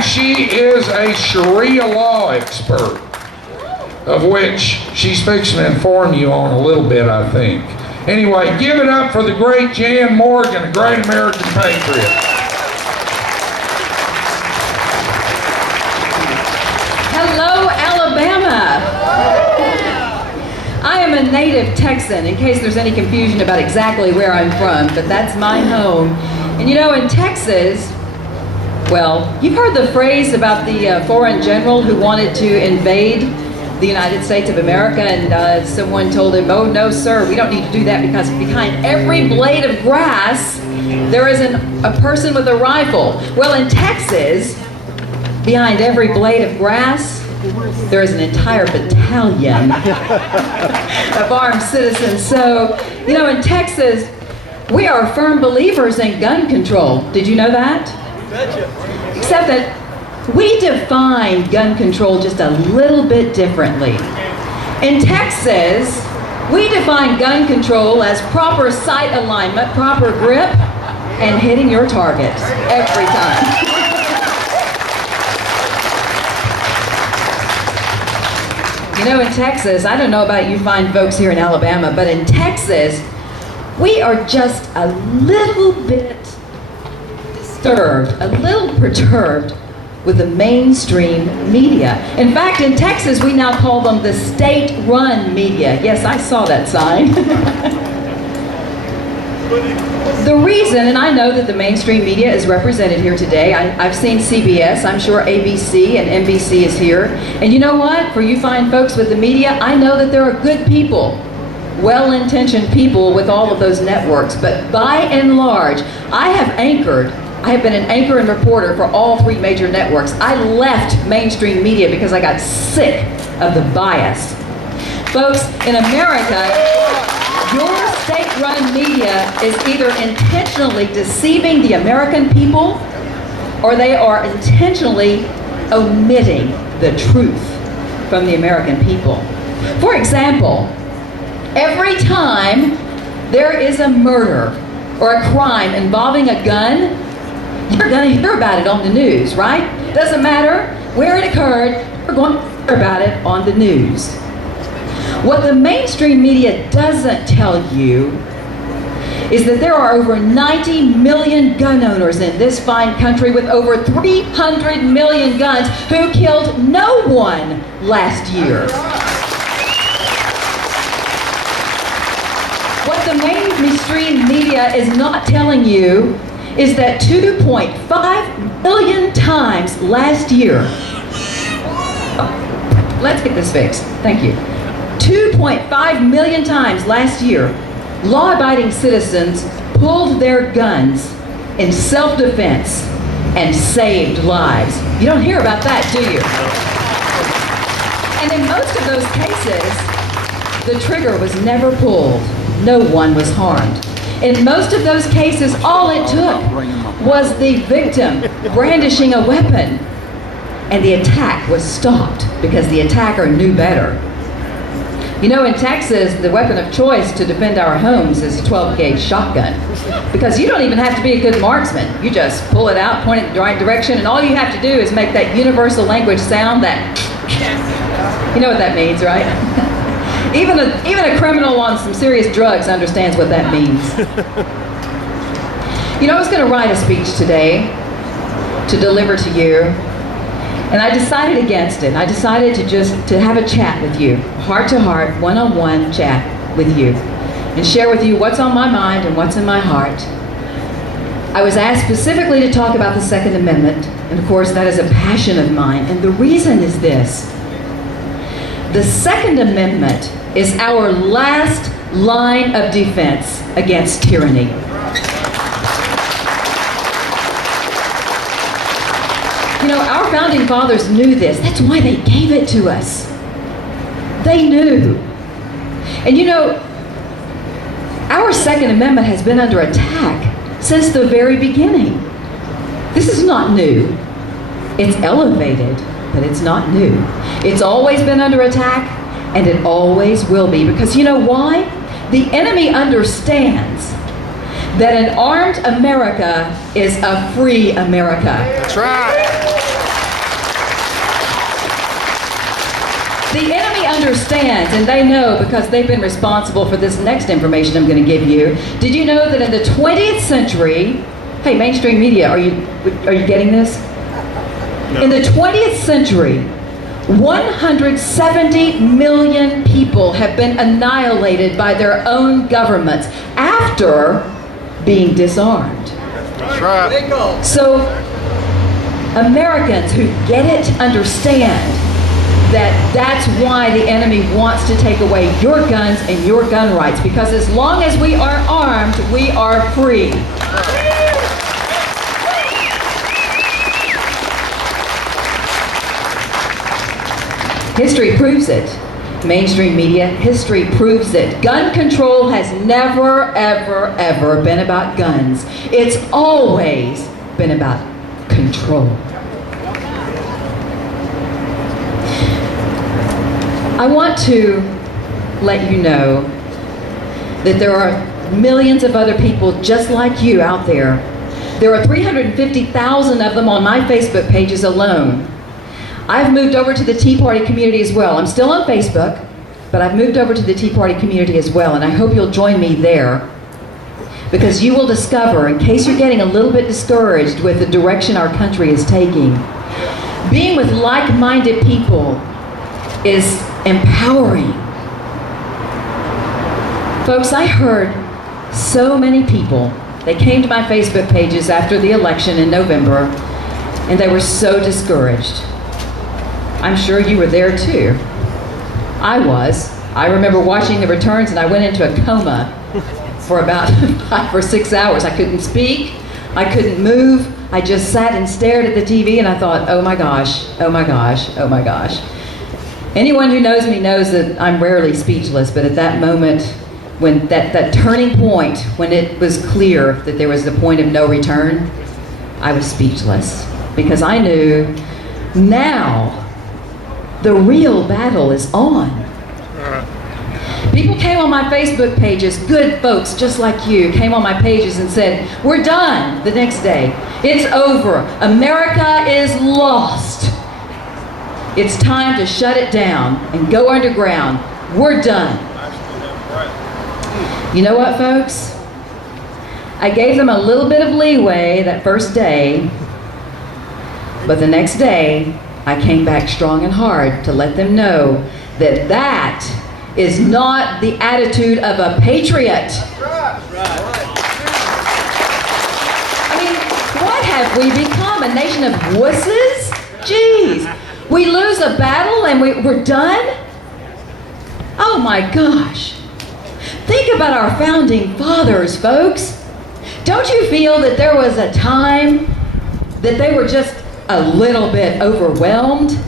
And she is a Sharia law expert, of which she's fixing to inform you on a little bit, I think. Anyway, give it up for the great Jan Morgan, a great American patriot. Hello, Alabama. I am a native Texan, in case there's any confusion about exactly where I'm from, but that's my home. And you know, in Texas, well, you've heard the phrase about the foreign general who wanted to invade the United States of America, and someone told him, "Oh no, sir, we don't need to do that because behind every blade of grass there is a person with a rifle." Well, in Texas, behind every blade of grass there is an entire battalion of armed citizens. So, you know, in Texas, we are firm believers in gun control. Did you know that? Except that we define gun control just a little bit differently. In Texas, we define gun control as proper sight alignment, proper grip, and hitting your target every time. You know, in Texas, I don't know about you fine folks here in Alabama, but in Texas, we are just a little bit disturbed, a little perturbed with the mainstream media. In fact, in Texas, we now call them the state-run media. Yes, I saw that sign. The reason, and I know that the mainstream media is represented here today. I've seen CBS, I'm sure ABC and NBC is here. And you know what? For you fine folks with the media, I know that there are good people, well-intentioned people with all of those networks. But by and large, I have been an anchor and reporter for all three major networks. I left mainstream media because I got sick of the bias. Folks, in America, your state-run media is either intentionally deceiving the American people or they are intentionally omitting the truth from the American people. For example, every time there is a murder or a crime involving a gun, you're going to hear about it on the news, right? Doesn't matter where it occurred, you're going to hear about it on the news. What the mainstream media doesn't tell you is that there are over 90 million gun owners in this fine country with over 300 million guns who killed no one last year. What the mainstream media is not telling you is that 2.5 million times last year, let's get this fixed, thank you. 2.5 million times last year, law-abiding citizens pulled their guns in self-defense and saved lives. You don't hear about that, do you? And in most of those cases, the trigger was never pulled. No one was harmed. In most of those cases, all it took was the victim brandishing a weapon, and the attack was stopped because the attacker knew better. You know, in Texas, the weapon of choice to defend our homes is a 12-gauge shotgun, because you don't even have to be a good marksman. You just pull it out, point it in the right direction, and all you have to do is make that universal language sound that, you know what that means, right? Even a criminal on some serious drugs understands what that means. You know, I was going to write a speech today to deliver to you, and I decided against it. I decided to have a chat with you, heart-to-heart, one-on-one chat with you, and share with you what's on my mind and what's in my heart. I was asked specifically to talk about the Second Amendment, and of course that is a passion of mine, and the reason is this. The Second Amendment is our last line of defense against tyranny. You know, our founding fathers knew this. That's why they gave it to us. They knew. And you know, our Second Amendment has been under attack since the very beginning. This is not new. It's elevated, but it's not new. It's always been under attack, and it always will be. Because you know why? The enemy understands that an armed America is a free America. That's right. The enemy understands, and they know because they've been responsible for this next information I'm going to give you. Did you know that in the 20th century, hey, mainstream media, are you getting this? No. In the 20th century, 170 million people have been annihilated by their own governments after being disarmed. That's right. So, Americans who get it understand that that's why the enemy wants to take away your guns and your gun rights, because as long as we are armed, we are free. History proves it. Mainstream media, history proves it. Gun control has never, ever, ever been about guns. It's always been about control. I want to let you know that there are millions of other people just like you out there. There are 350,000 of them on my Facebook pages alone. I've moved over to the Tea Party community as well. I'm still on Facebook, but I've moved over to the Tea Party community as well, and I hope you'll join me there, because you will discover, in case you're getting a little bit discouraged with the direction our country is taking, being with like-minded people is empowering. Folks, I heard so many people, they came to my Facebook pages after the election in November, and they were so discouraged. I'm sure you were there too. I was. I remember watching the returns, and I went into a coma for about 5 or 6 hours. I couldn't speak. I couldn't move. I just sat and stared at the TV, and I thought, oh my gosh, oh my gosh, oh my gosh. Anyone who knows me knows that I'm rarely speechless, but at that moment, when that turning point, when it was clear that there was the point of no return, I was speechless, because I knew now the real battle is on. People came on my Facebook pages, good folks just like you, came on my pages and said, we're done the next day. It's over. America is lost. It's time to shut it down and go underground. We're done. You know what, folks? I gave them a little bit of leeway that first day, but the next day, I came back strong and hard to let them know that that is not the attitude of a patriot. I mean, what have we become? A nation of wusses? Jeez. We lose a battle and we're done? Oh my gosh. Think about our founding fathers, folks. Don't you feel that there was a time that they were just a little bit overwhelmed?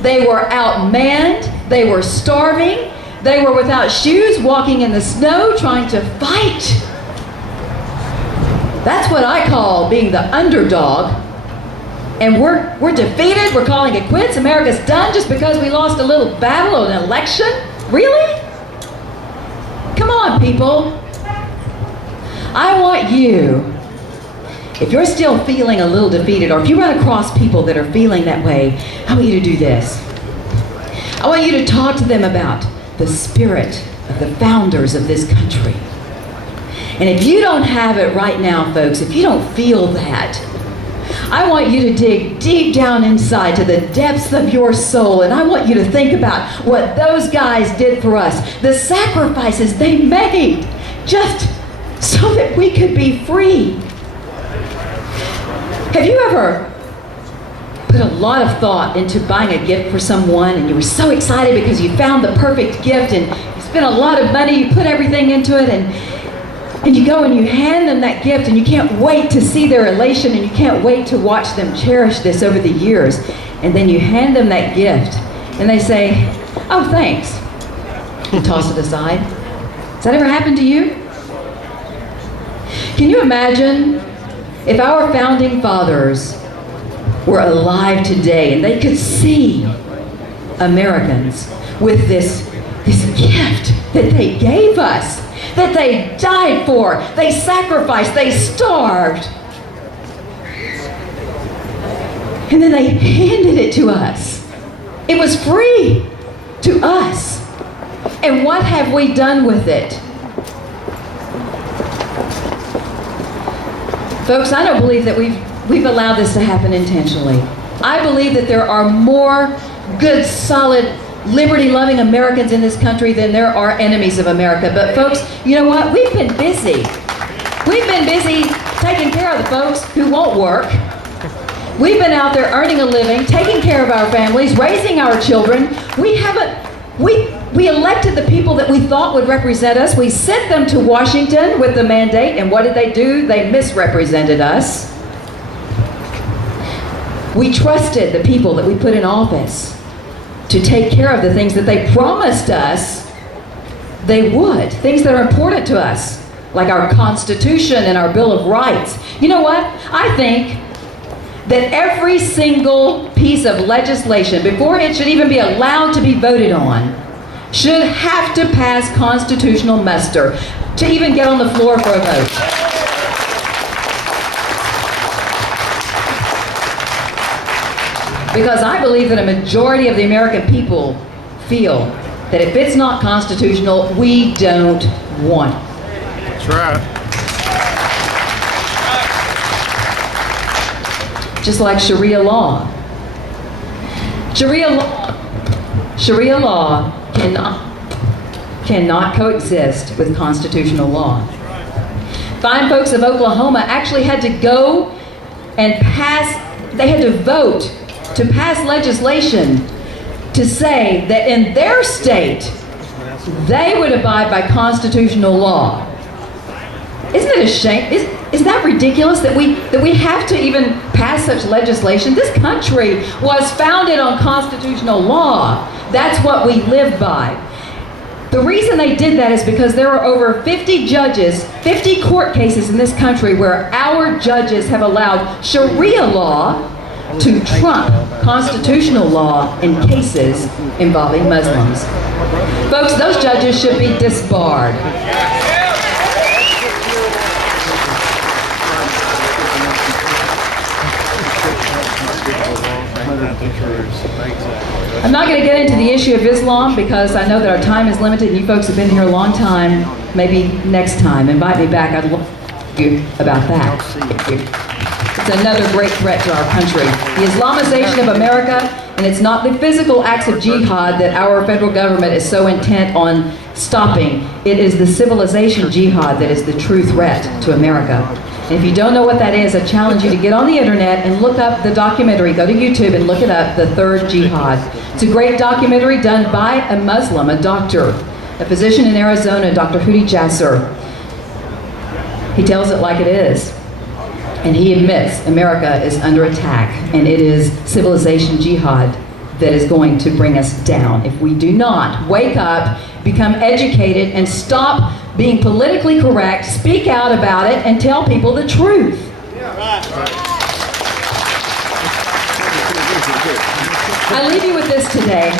They were outmanned, they were starving, they were without shoes, walking in the snow, trying to fight. That's what I call being the underdog. And we're defeated, we're calling it quits, America's done just because we lost a little battle or an election? Really? Come on, people. I want you, if you're still feeling a little defeated, or if you run across people that are feeling that way, I want you to do this. I want you to talk to them about the spirit of the founders of this country. And if you don't have it right now, folks, if you don't feel that, I want you to dig deep down inside to the depths of your soul, and I want you to think about what those guys did for us, the sacrifices they made just so that we could be free. Have you ever put a lot of thought into buying a gift for someone, and you were so excited because you found the perfect gift, and you spent a lot of money, you put everything into it, and you go and you hand them that gift, and you can't wait to see their elation, and you can't wait to watch them cherish this over the years. And then you hand them that gift, and they say, oh, thanks. You toss it aside. Has that ever happened to you? Can you imagine if our founding fathers were alive today and they could see Americans with this gift that they gave us, that they died for, they sacrificed, they starved, and then they handed it to us. It was free to us. And what have we done with it? Folks, I don't believe that we've allowed this to happen intentionally. I believe that there are more good, solid, liberty-loving Americans in this country than there are enemies of America. But folks, you know what? We've been busy. We've been busy taking care of the folks who won't work. We've been out there earning a living, taking care of our families, raising our children. We elected the people that we thought would represent us. We sent them to Washington with the mandate, and what did they do? They misrepresented us. We trusted the people that we put in office to take care of the things that they promised us they would, things that are important to us, like our Constitution and our Bill of Rights. You know what? I think that every single piece of legislation, before it should even be allowed to be voted on, should have to pass constitutional muster to even get on the floor for a vote. Because I believe that a majority of the American people feel that if it's not constitutional, we don't want it. That's right. Just like Sharia law. Sharia law cannot coexist with constitutional law. Fine folks of Oklahoma actually had to go and they had to vote to pass legislation to say that in their state they would abide by constitutional law. Isn't it a shame? Is that ridiculous that we have to even pass such legislation? This country was founded on constitutional law. That's what we live by. The reason they did that is because there are over 50 judges, 50 court cases in this country where our judges have allowed Sharia law to trump constitutional law in cases involving Muslims. Folks, those judges should be disbarred. I'm not going to get into the issue of Islam because I know that our time is limited and you folks have been here a long time. Maybe next time, invite me back. I'd love to talk to you about that. It's another great threat to our country. The Islamization of America, and it's not the physical acts of jihad that our federal government is so intent on stopping. It is the civilization jihad that is the true threat to America. And if you don't know what that is, I challenge you to get on the internet and look up the documentary. Go to YouTube and look it up, The Third Jihad. It's a great documentary done by a Muslim, a doctor, a physician in Arizona, Dr. Hudi Jasser. He tells it like it is. And he admits America is under attack, and it is civilization jihad that is going to bring us down if we do not wake up, become educated, and stop being politically correct, speak out about it, and tell people the truth. I leave you with this today.